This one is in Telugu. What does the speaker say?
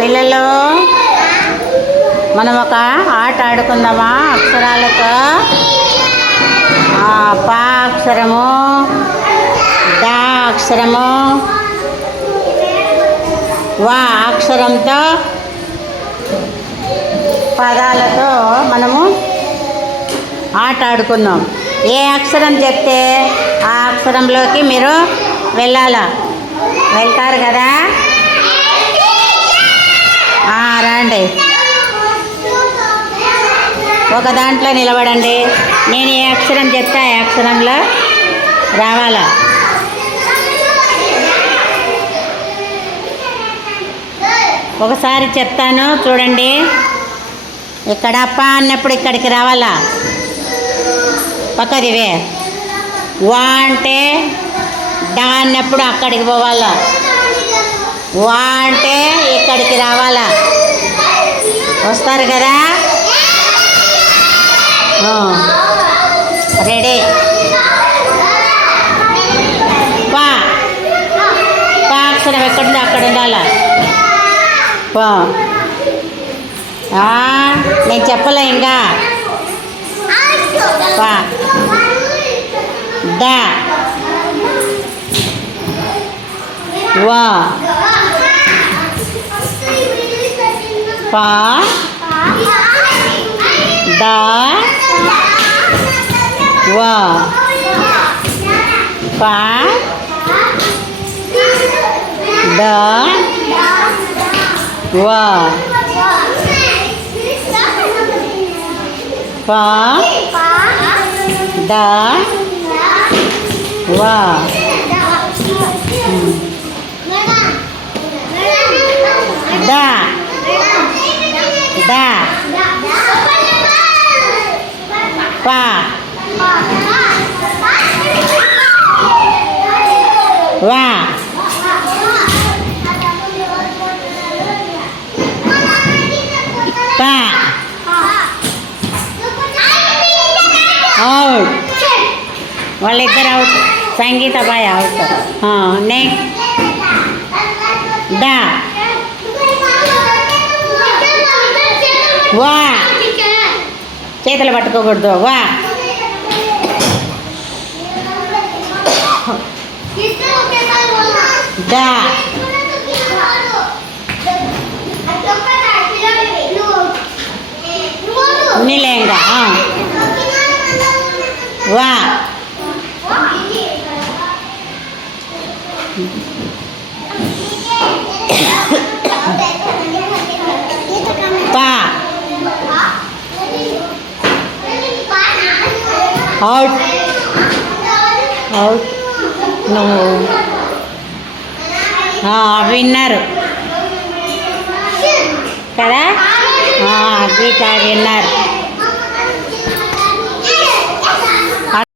పిల్లలు మనం ఒక ఆట ఆడుకుందామా అక్షరాలతో ఆ, పా అక్షరము డా అక్షరము వా అక్షరంతో పదాలతో మనము ఆట ఆడుకుందాం. ఏ అక్షరం చెప్తే ఆ అక్షరంలోకి మీరు వెళ్ళాలా? వెళ్తారు కదా? రండి ఒక దాంట్లో నిలబడండి. నేను ఏ అక్షరం చెప్తే ఆ అక్షరంలో రావాలా? ఒకసారి చెప్తాను చూడండి. ఇక్కడ అప్ప అన్నప్పుడు ఇక్కడికి రావాలా? పక్కదివే. వా అంటే డా అన్నప్పుడు అక్కడికి పోవాలా? వా అంటే ఇక్కడికి రావాలా? వస్తారు కదా? రెడీ. పా. పా అక్షరం ఎక్కడుందో అక్కడ ఉండాలా. పా. ఆ, నేను చెప్పలే ఇంకా. పా. డా. వా. పా డా వా పా డా వా పా డా వా డా పా వా పా అవుట్ వాళ్ళిద్దరు అవుట్ సంగీత బాయ్ అవుట్ నెక్స్ట్ డా వా. చేతులు పట్టుకోకూడదు. వా. దా. ఉన్నిలేంగా. ఆ. వా. పా అవుట్ అవుట్ నువ్వు విన్నారు. కదా? గీత విన్నారు.